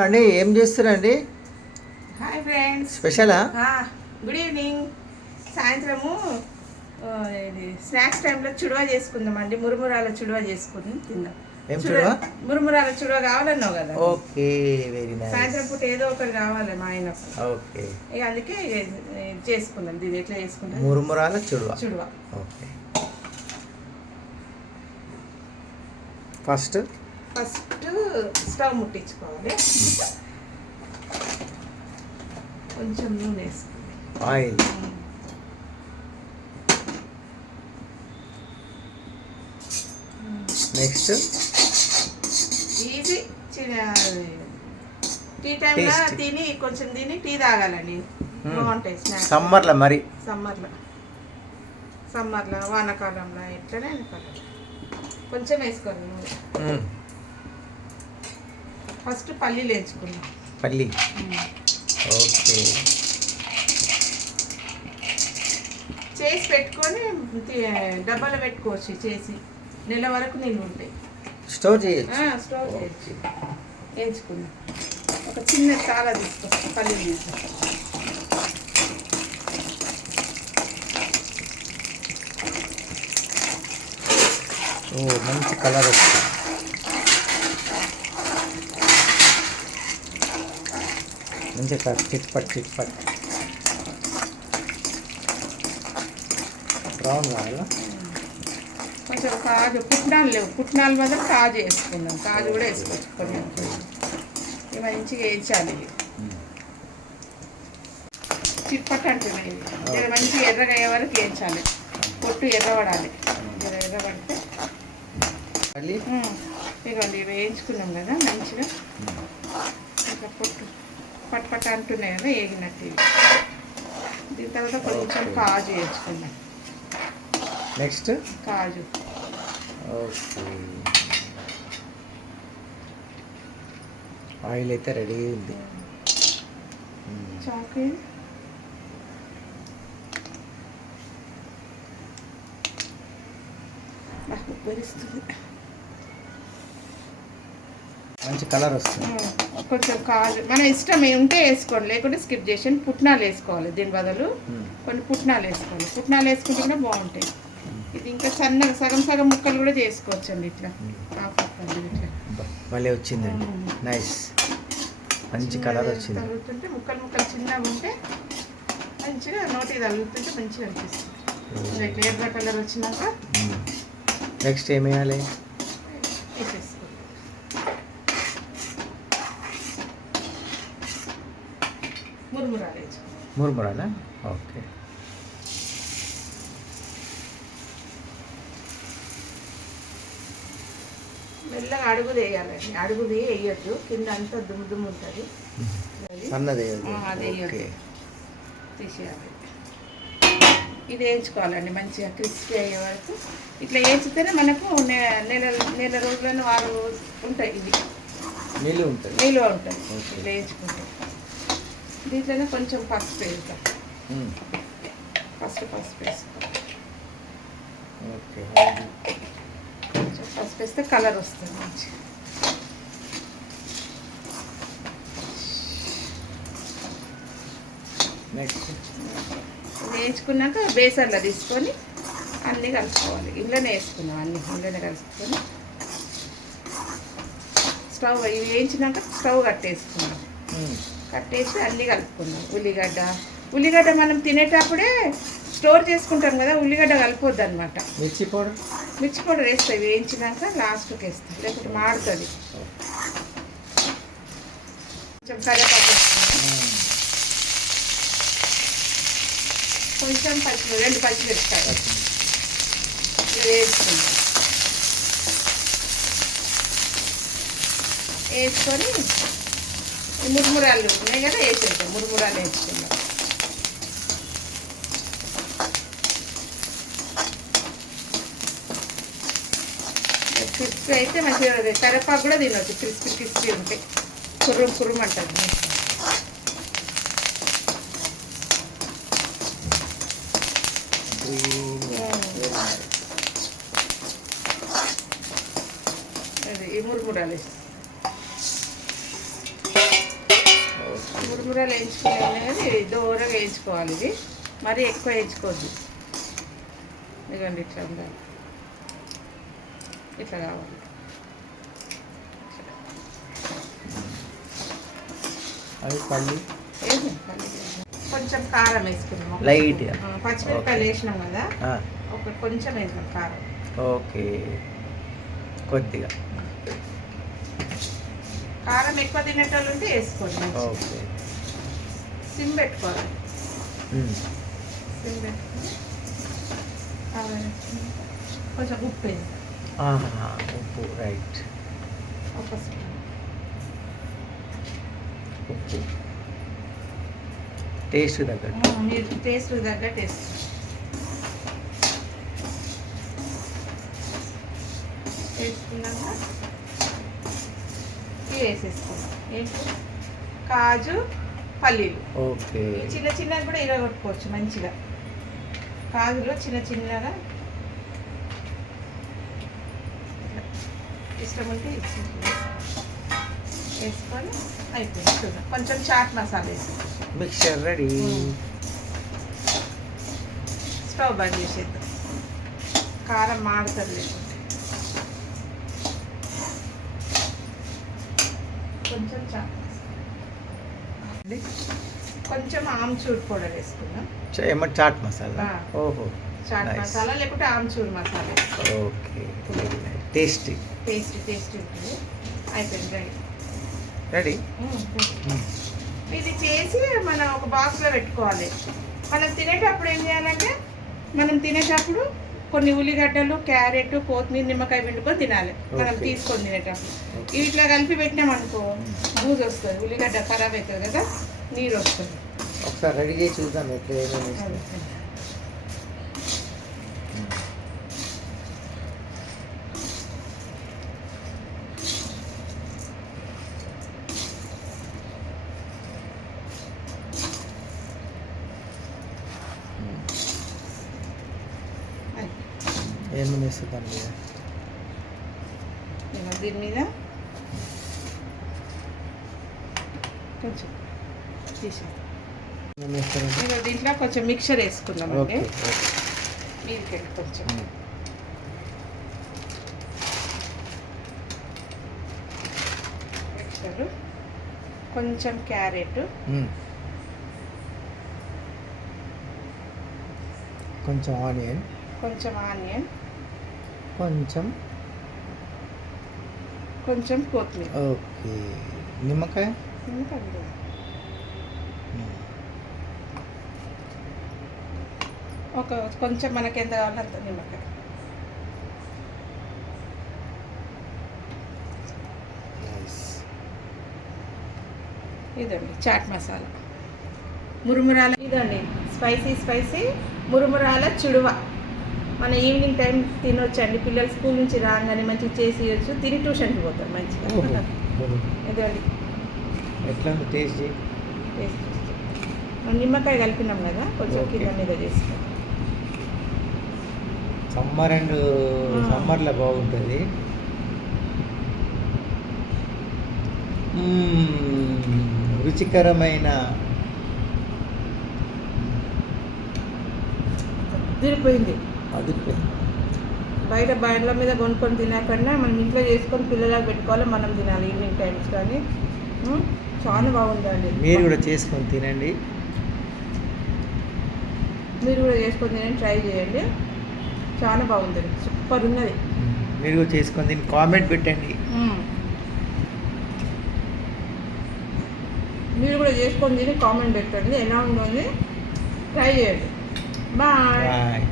అండి ఏం చేస్తారండి? హాయ్ ఫ్రెండ్స్, స్పెషలా? Good evening. సాయంత్రము ఇది స్నాక్స్ టైంలో చుడవ చేసుకుందామండి. మురుమురాల చుడవ చేసుకుని తిందాం. ఏం చుడవ? మురుమురాల చుడవ కావాలన్నావు కదా. Okay, very nice. సాయంత్రం పూట ఏదో ఒకటి కావాలి మా ఆయన. ఓకే, ఇక అందుకే చేసుకుందాం. దీన్ని ఎట్లా చేసుకుందాం? మురుమురాల చుడవ. చుడవ. ఓకే, ఫస్ట్ స్టవ్ ముట్టించుకోవాలి. కొంచెం నూనె వేసుకోవాలి. ఆయిల్. Next easy. టీ టైంలో కొంచెం తిని టీ తాగాలండి. బాగుంటాయి స్నాక్స్. సమ్మర్లో మరి సమ్మర్లో వానాకాలంలో ఎట్లనే అనుకోవాలి. కొంచెం వేసుకోండి నూనె. ఫస్ట్ పల్లీలు వేయించుకున్నాం. పల్లి. ఓకే, చేసి పెట్టుకొని డబ్బాలో పెట్టుకోవచ్చు. చేసి నెల వరకు నిల్వ ఉంటాయి. స్టోర్ చేయొచ్చు. స్టోర్ చేయొచ్చు. వేయించుకున్నాం. ఒక చిన్న చాలా తీసుకో. పల్లీలు తీసుకో. మంచి కలర్ వస్తుంది. మంచిగా చిట్పట్ బ్రౌన్ కావాలా? కొంచెం కాజు, పుట్నాలు లేవు. పుట్నాలు బదులు కాజు వేసుకుందాం. కాజు కూడా వేసుకోవచ్చు. కొంచెం ఇవి మంచిగా వేయించాలి. చిట్పట్ అంటున్నాయి. ఇవి మంచిగా ఎర్రగా అయ్యే వరకు వేయించాలి. పొట్టు ఎర్రబడాలి. ఎర్రబడితే ఇదిగోండి, ఇవి వేయించుకున్నాం కదా మంచిగా. ఇంకా పొట్టు పట్ అంటున్నాయి కదా, వేగినట్టు. దీని తర్వాత కొంచెం కాజు వేయించుకున్నాం. నెక్స్ట్ కాజు. ఓకే, ఆయిల్ అయితే రెడీ ఉంది. చాక్లెట్ ఉబ్బరిస్తుంది. మంచి కలర్ వస్తుంది. కొంచెం కాజు మన ఇష్టం ఉంటే వేసుకోండి, లేకుంటే స్కిప్ చేసి పుట్నాలు వేసుకోవాలి. దీని బదులు కొన్ని పుట్నాలు వేసుకోవాలి. పుట్నాలు వేసుకుంటే కూడా బాగుంటాయి. ఇది ఇంకా సన్నగా సగం ముక్కలు కూడా చేసుకోవచ్చు అండి. ఇట్లా ఇట్లా మళ్ళీ వచ్చిందండి. నైస్, మంచి కలర్ వచ్చింది. తగులుతుంటే ముక్కలు చిన్నగా ఉంటే మంచిగా నోటి తగులుతుంటే మంచిగా అనిపిస్తుంది. ఇట్లా ఎర్ర కలర్ వచ్చినాక నెక్స్ట్ ఏం వేయాలి? మురుమురాలా? ఓకే, మెల్లగా అడుగు వేయాలండి. అడుగుది వేయద్దు, కింద అంతా దుమ్ము ఉంటుంది. అన్నది అది తీసేయాలి. ఇది వేయించుకోవాలండి మంచిగా క్రిస్పీ అయ్యే వరకు. ఇట్లా వేయించితేనే మనకు నెల రోజులను 6 ఉంటాయి. ఇది నిలువ ఉంటుంది. ఇట్లా వేయించుకుంటాం. దీంట్లోనే కొంచెం పసుపు వేస్తాం. పసుపు వేస్తాం. కొంచెం పసుపు వేస్తే కలర్ వస్తుంది మంచిగా. నెక్స్ట్ వేయించుకున్నాక బేసన్లో తీసుకొని అన్నీ కలుపుకోవాలి. ఇంట్లోనే వేసుకున్నాం. అన్నీ ఇంట్లోనే కలుపుకొని స్టవ్ ఇవి వేయించినాక స్టవ్ కట్టేసుకున్నాం. కట్టేసి అన్నీ కలుపుకున్నాం. ఉల్లిగడ్డ మనం తినేటప్పుడే స్టోర్ చేసుకుంటాం కదా, ఉల్లిగడ్డ కలిపొద్దు అనమాట. మిర్చి పౌడర్ వేస్తాయి. వేయించినాక లాస్ట్కి వేస్తాయి, లేకపోతే మాడుతుంది. కొంచెం కరివేపాకు వేసుకున్నాం. కొంచెం 2 పచ్చిమిరపకాయలు వేసుకున్నాం. వేసుకొని మురుమురాలు ఉన్నాయి కదా వేసేద్దాం. మురుమురాలు వేసుకుందాం. క్రిస్పీ అయితే మంచిగా కరివేపాకు కూడా తినవచ్చు. క్రిస్పీ ఉంటే కుర్రం అంటుంది. అది ఈ మురుమురాలు వేసి మురుమురాలు వేయించుకునే కానీ దూరంగా వేయించుకోవాలి. ఇది మరీ ఎక్కువ వేయించుకోవద్దు. ఇదిగోండి ఇట్లా ఉండాలి, ఇట్లా కావాలి. అవి పల్లి కొంచెం కారం వేసుకున్నాం లైట్గా. పచ్చిమిరపకాయలు వేసినాం కదా, ఒక కొంచెం వేద్దాం కారం. ఓకే, కొద్దిగా కారం ఎక్కువ తినేటోళ్ళు ఉంటే వేసుకోండి. ఓకే, సిమ్ పెట్టుకోవాలి. సిమ్ పెట్టుకొని కారం వేసుకుని కొంచెం ఉప్పు వేయాలి. ఉప్పు, రైట్. ఒక స్పూన్ ఉప్పు టేస్ట్ తగ్గట్టు. మీరు టేస్ట్ తగ్గట్టు వేసుకోండి. వేసుకున్నాక ఇవి వేసేసుకోండి. ఏంటి కాజు పల్లీలు. ఓకే, చిన్న చిన్నగా కూడా ఇరగొట్టుకోవచ్చు మంచిగా. కాజులో చిన్న చిన్నగా ఇష్టం ఉంటే వేసుకొని అయిపోయింది. చూద్దాం, కొంచెం చాట్ మసాలా వేసుకోండి. Mixture ready. స్టవ్ బంద్ చేసేద్దాం, కారం మాడుతుంది లేకుంటే. కొంచెం చాట్ మసాలా, కొంచెం ఆమ్చూర్ పౌడర్ వేసుకుందాం. ఏమంటే చాట్ మసాలా. ఓహో, చాట్ మసాలా లేకుంటే amchur masala. Okay, tasty tasty ఉంటుంది. అయిపోయింది, రెడీ. ఇది చేసి మనం ఒక బాక్స్లో పెట్టుకోవాలి. మనం తినేటప్పుడు ఏం చేయాలంటే, మనం తినేటప్పుడు కొన్ని ఉల్లిగడ్డలు, క్యారెట్, కొత్తిమీర, నిమ్మకాయ పిండుకొని తినాలి. మనం తీసుకొని తినేటప్పుడు ఇవి ఇట్లా కలిపి పెట్టినామనుకో బూజు వస్తుంది, ఉల్లిగడ్డ ఖరాబ్ అవుతుంది కదా, నీరు వస్తుంది. ఒకసారి రెడీ చేసి చూద్దాం ఎట్లా ఏమేమి. ఏమేమి వేస్తుంది దీని మీద కొంచెం దీంట్లో కొంచెం మిక్చర్ వేసుకుందామండి. మీదికెళ్ళి కొంచెం మిక్చరు, కొంచెం క్యారెట్, కొంచెం ఆనియన్, కొంచెం కొత్తిమీర. ఓకే, నిమ్మకాయ. కొంచెం మనకి ఎంత కావాలో అంత నిమ్మకాయ. ఇదండి చాట్ మసాలా, మురుమురాల. ఇదండి స్పైసీ మురుమురాల చుడువ. మన ఈవినింగ్ టైం తినొచ్చండి. పిల్లలు స్కూల్ నుంచి రాగానే మంచిగా చేసి ఇవ్వచ్చు, తిని ట్యూషన్కి పోతారు మంచిగా. ఇదండి ఎట్లా టేస్ట్. మనం నిమ్మకాయ కలిపినాం కదా, కొంచెం కింద మీద చేసుకో. సమ్మర్లో బాగుంటుంది. రుచికరమైన తిరిగిపోయింది. బయట బండ్ల మీద కొనుక్కొని తినకన్నా మనం ఇంట్లో చేసుకొని పిల్లలకు పెట్టుకోవాలి, మనం తినాలి ఈవినింగ్ టైమ్స్. కానీ చాలా బాగుందండి. మీరు కూడా చేసుకొని తినండి. ట్రై చేయండి, చాలా బాగుంది, సూపర్ ఉన్నది. మీరు కూడా చేసుకొని తిని కామెంట్ పెట్టండి. మీరు కూడా చేసుకొని తిని కామెంట్ పెట్టండి, ఎలా ఉందో ట్రై చేయండి. బాయ్.